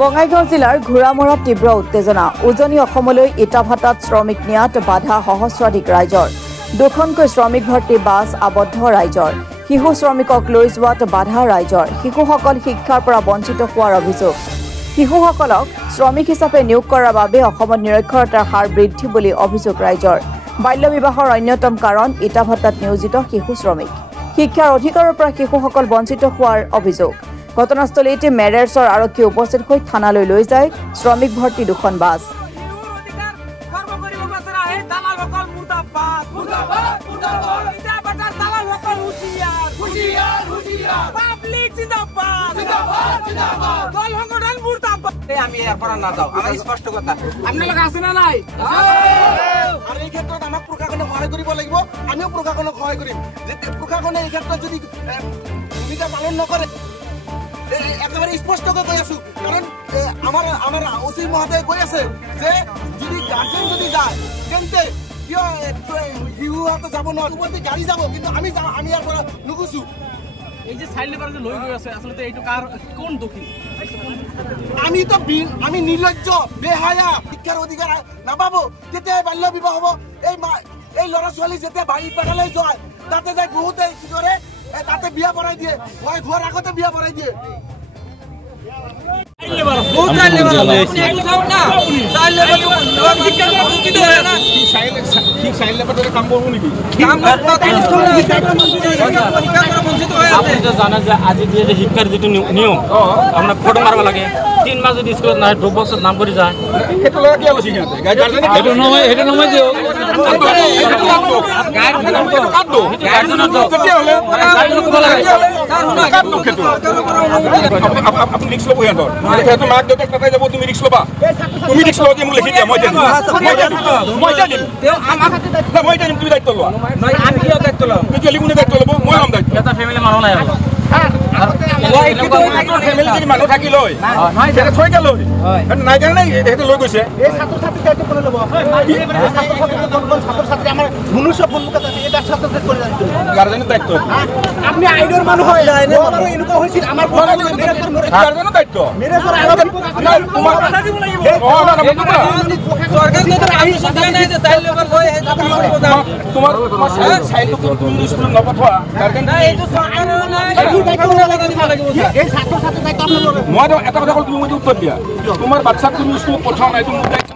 বঙাইগাঁও জিলাৰ ঘোঁৰামৰাত তীব্ৰ উত্তেজনা উজনি অসমলৈ ইটাভাটাত শ্ৰমিক নিয়াত বাধা সহস্ৰাধিক ৰাইজৰ দুখনকৈ শ্ৰমিক ভৰ্তি বাছ আবদ্ধ ৰাইজৰ শিশু শ্ৰমিকক লৈ যোৱাত বাধা ৰাইজৰ শিশুসকল শিক্ষাৰ পৰা বঞ্চিত হোৱাৰ অভিযোগ শিশুসকলক শ্ৰমিক হিচাপে নিয়োগ কৰাৰ বাবে অসমত নিৰক্ষৰতাৰ হাৰ বৃদ্ধি বুলি অভিযোগ ৰাইজৰ বাল্য বিবাহৰ অন্যতম কাৰণ ইটাভাটাত নিয়োজিত শিশু শ্ৰমিক শিক্ষাৰ অধিকাৰৰ পৰা শিশুসকল বঞ্চিত হোৱাৰ অভিযোগ ঘটনাস্থলীত মেৰেৰ্ছৰ আৰক্ষী উপস্থিত হৈ থানালৈ লৈ যায় শ্ৰমিক ভৰ্তি দুখন বাছ আমি ইয়াৰ পৰা নাযাওঁ আমাৰ স্পষ্ট কথা আপোনালোক আছে না নাই আৰু এই ক্ষেত্ৰত আমাক প্ৰশাসনে সহায় কৰিব লাগিব আমিও প্ৰশাসনক সহায় কৰিম যে প্ৰশাসনে এই ক্ষেত্ৰত যদি ভূমিকা পালন নকৰে একেবাৰে স্পষ্টকৈ কৈ আছো কাৰণ আমাৰ ওচি মহোদয়ে কৈ আছে যে যদি গাৰ্জেন যদি যায় তেন্তে কিয় শিশু হাতে যাব নোৱাৰো গাড়ী যাব কিন্তু আমি ইয়াৰ পৰা নুগুছো এই যে চাইল্ড লেবাৰ যে লৈ গৈ আছে আসলে এইটো কাৰ কোন দোষী আমি নিৰ্লজ্জ বেহায়া শিক্ষাৰ অধিকাৰ নাপাবো যেতে বাল্য বিবাহ হব এই ল'ৰা ছোৱালী যেতে বাড়ি পাঠালে যায় তাতে যাই বহুতে কি করে তাতে বিয়া পড়াই দিয়ে ঘর আগতে বিয়া পড়াই দিয়ে আজি যে শিক্ষার যেটো নিয়ম আপনার ফটো মারব লাগে 3 মাস যদি স্কুলত না 2 বছর নাম করে যায় সেইটো লগা কি আলোচনা আছে সেইটো নহয় যে আপনি রিক্স লব ইয়াত সেইটো মাক দেউতাক তাতে যাব তুমি রিক্স লবা তুমি রিক্স লব কি মোক লিখি দিয়া মই জানি তুমি দায়িত্ব লোৱা আমি কি দায়িত্ব লম তুমি কি কোনে দায়িত্ব লব মই লম দায়িত্ব এটা ফ্যামিলি মানুহ নাই ফ্যামিলি যদি মানুহ থাকি লয় সেটা থৈ গেল নাই কাৰণে সেইটো লৈ গৈছে এই ছাত্ৰ ছাত্ৰী দায়িত্ব কোনে ল'ব ছাত্ৰ ছাত্ৰী আমাৰ মনুষ্য সন্মুখত আছে এটা ছাত্ৰ ছাত্ৰী কৰি দায়িত্ব গাৰ্জেনৰ দায়িত্ব আপনি আইনৰ মানুহ হয় আৰু এনেকুৱা হৈছিল আমাৰ গাৰ্জেনৰ দায়িত্ব মেৰেজৰ আগতে তোমাক কথা দিব লাগিব চৰকাৰে আমি সদায় নাই যে চাইল্ড লেবাৰ হৈ তোমাৰ চাইল্ডক তুমি স্কুলত নপঠোৱা গাৰ্জেন নাই এইটো চৰকাৰৰ নাই এই ছাত্ৰ ছাত্ৰী দায়িত্ব আপোনালোকৰ মই এটা কথা কল তুমি মোক উত্তৰ দিয়া তোমাৰ বাচ্চাক তুমি স্কুলত পঠাও নাই তুমি দায়িত্ব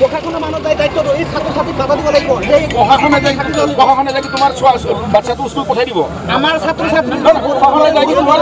প্ৰশাসনৰ মানুহ দায়িত্ব এই ছাত্ৰ ছাত্ৰীক বাধা দিব লাগিব প্ৰশাসনে যাই তোমাৰ বাচ্চাটো স্কুল পঠাই দিব আমাৰ ছাত্ৰ ছাত্ৰী প্ৰশাসনে যাই তোমাৰ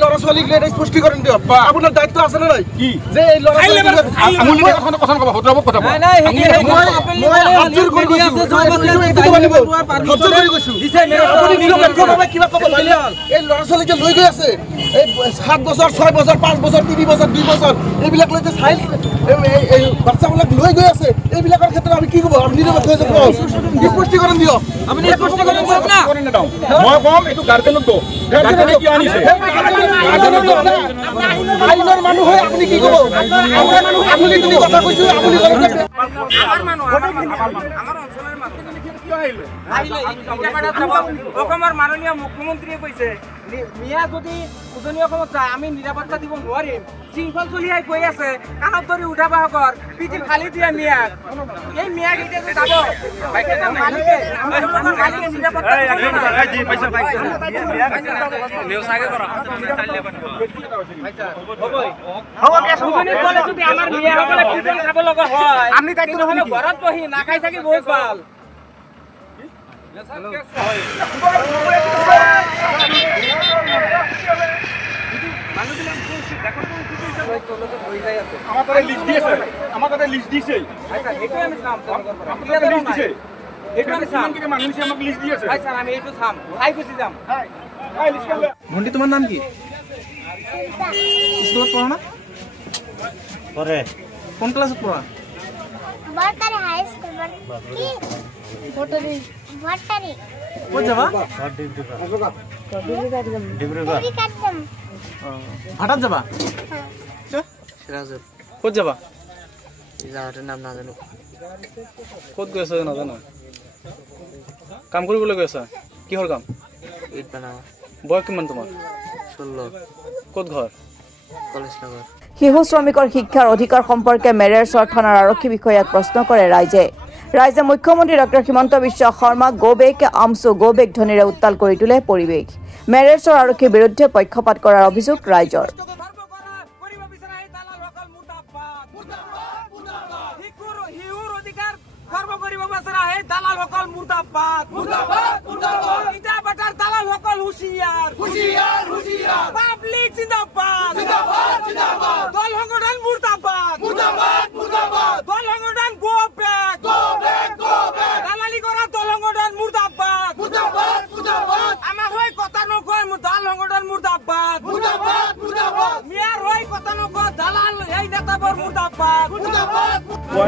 ল'ৰা ছোৱালীক স্পষ্টীকৰণ দিয়ক আপোনাৰ দায়িত্ব আছে নে নাই কি যে এই ল'ৰা ছোৱালী যে লৈ গৈ আছে এই 7 বছৰ 6 বছৰ 5 বছৰ 3 বছৰ 2 বছৰ এইবিলাক লৈ যে চাইল্ড এই বাচ্চাবিলাক লৈ গৈ আছে এইবিলাকৰ ক্ষেত্ৰত আমি কি ক'ব আপুনি স্পষ্টীকৰণ দিয়ক আপুনি স্পষ্টীকৰণ দিয়ক না মই কম এইটো গাৰ্জেনৰ দোষ গাৰ্জেনে কি আনিছে আইনৰ মানুহ হয় আপুনি কি ক'ব আমাৰ মানুহ আপুনি তুমি কথা কৈছো আপুনি আমাৰ মানুহ আমাৰ অঞ্চলৰ মানুহ কিয় আহিলে অসমৰ মাননীয় মুখ্যমন্ত্ৰীয়ে কৈছে মিয়া যদি উজনি অসমত যায় আমি নিৰাপত্তা দিব নোৱাৰিম শৃংখল চলিয়াই গৈ আছে কাণত ধৰি উঠাবা হকৰ পিঠি ফালি দিয়া মিয়াক এই মিয়াক এতিয়া যাব মালিকে নিৰাপত্তা আমি দায়িত্ব নহ'লে ঘৰত বহি নাখাই থাকি বহুত ভাল আমাদের লিস্ট দিয়েছে ভণ্টি তোমার নাম কি? স্কুলত পড়ো না? পরে কোন ক্লাছত পড়া বর্তারি হাই স্কুল কি বর্তারি ক'ত যাবা ডিগ্রি কাটম ভাটাত যাবা সিরাজত ক'ত যাবা জাগাটোৰ নাম নাজানো ক'ত গৈ আছা নাজানো কাম কৰিবলৈ গৈ আছা কিহৰ কাম ইট বনাবা বয়স কিমান তোমাৰ 16 ক'ত ঘৰ কলেজ নগৰ শিশু শ্ৰমিকৰ শিক্ষাৰ অধিকাৰ সম্পৰ্কে মেৰেৰছৰ থানাৰ আৰক্ষী বিষয়াক প্ৰশ্ন কৰে ৰাইজে মুখ্যমন্ত্ৰী doctor Himanta Biswa Sarma go back Amochu go back ধ্বনিৰে উত্তাল কৰি তোলে পৰিৱেশ মেৰেৰছৰ আৰক্ষীৰ বিৰুদ্ধে পক্ষপাত কৰাৰ অভিযোগ ৰাইজৰ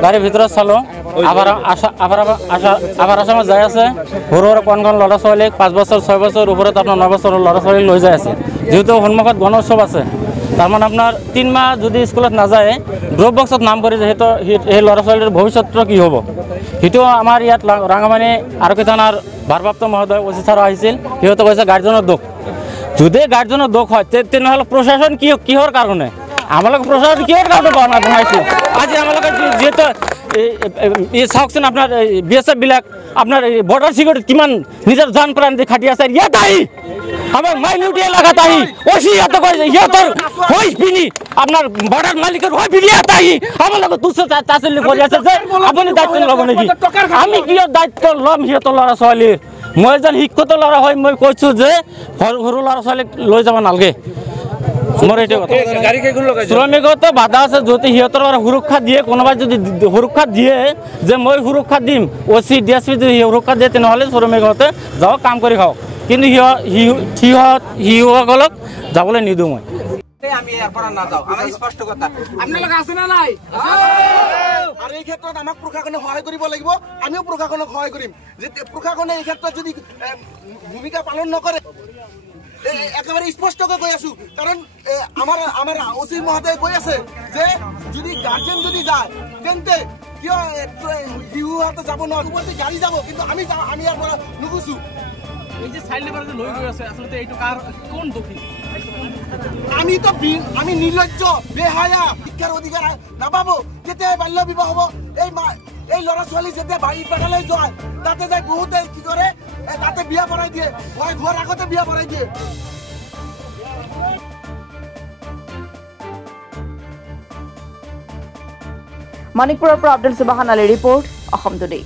গাড়ীৰ ভিতৰত চালো আভাৰ আসামত যাই আছে সৰু সৰু কণ ল'ৰা ছোৱালীক 5 বছৰ 6 বছৰ ওপৰত আপোনাৰ 9 বছৰৰ ল'ৰা ছোৱালী লৈ যাই আছে যেহেতু সন্মুখত গণোৎসৱ আছে তাৰমানে আপোনাৰ 3 মাহ যদি স্কুলত নাযায় ড্ৰপ বক্সত নাম কৰি যিহেতু এই ল'ৰা ছোৱালীৰ ভৱিষ্যতটো কি হ'ব সেইটো আমাৰ ইয়াত ৰাঙামাটি আৰক্ষী থানাৰ ভাৰপ্ৰাপ্ত মহোদয় ওসি ছাৰ আহিছিল সিহঁতে কৈছে গাৰ্জেনৰ দোষ যদি গাৰ্জেনৰ দোষ হয় তেনেহ'লে প্ৰশাসন কিহৰ কাৰণে আমালোকে প্ৰশাসন কিহৰ কাৰণে বনাইছে আজি আমালোকে যেহেতু চাওকচোন আপোনাৰ BSF বিলাক আপোনাৰ বৰ্ডাৰ সিকিউৰিটি কিমান নিজৰ জান প্ৰাণ দি খাটি আছে ইয়াত আহি আমাৰ মাইনৰিটি এলেকাত আহি ওসি ইয়াতে কৈছে সিহঁতৰ হৈ পিনি আপোনাৰ বৰ্ডাৰ মালিকৰ হৈ পিনি ইয়াত আহি আমালোকে তুচ্ছ তাচ্ছিল্য কৰি আছে যে আপুনি দায়িত্ব ল'ব নেকি আমি কিয় দায়িত্ব ল'ম সিহঁতৰ ল'ৰা ছোৱালীৰ মই এজন শিক্ষিত ল'ৰা হয় মই কৈছোঁ যে সৰু ল'ৰা ছোৱালীক লৈ যাব নালাগে মোৰ এইটো কথা শ্ৰমিকতো বাধা আছে যদি সিহঁতৰ সুৰক্ষা দিয়ে কোনোবাই যদি সুৰক্ষা দিয়ে যে মই সুৰক্ষা দিম ওসি DSP যদি সুৰক্ষা দিয়ে তেনেহ'লে শ্ৰমিকতে যাওক কাম কৰি খাওক কিন্তু সিহঁতক যাবলৈ নিদিওঁ মই আমি ইয়াৰ পৰা নাযাওঁ আমাৰ স্পষ্ট কথা আপোনালোকে আছে না নাই আৰু এই ক্ষেত্ৰত আমাক প্ৰশাসনে সহায় কৰিব লাগিব আমিও প্ৰশাসনক সহায় কৰিম যে প্ৰশাসনে এই ক্ষেত্ৰত যদি ভূমিকা পালন নকৰে একেবাৰে স্পষ্টকৈ কৈ আছো কাৰণ আমাৰ ওসি মহোদয়ে কৈ আছে যে যদি গাৰ্জেন যদি যায় তেন্তে কিয় শিশুহাতে যাব নোৱাৰো গাড়ী যাব কিন্তু আমি ইয়াৰ পৰা নুগুছো এই যে চাইল্ড লেবাৰ যে লৈ গৈ আছে আসলে এইটো কাৰ কোন দোষী আমি নিৰ্লজ্জ বেহায়া শিক্ষাৰ অধিকাৰ নাপাব কেতিয়া বাল্য বিবাহ হব এই ল'ৰা ছোৱালী যেতিয়া বাড়ি পেটালৈ যায় তাতে যাই বহুতে কি কৰে তাতে বিয়া পড়াই দিয়ে ঘৰ আগতে বিয়া পড়াই দিয়ে মানিকপুৰৰ পৰা আব্দুল সুবহান আলী ৰিপৰ্ট অসম টুডে।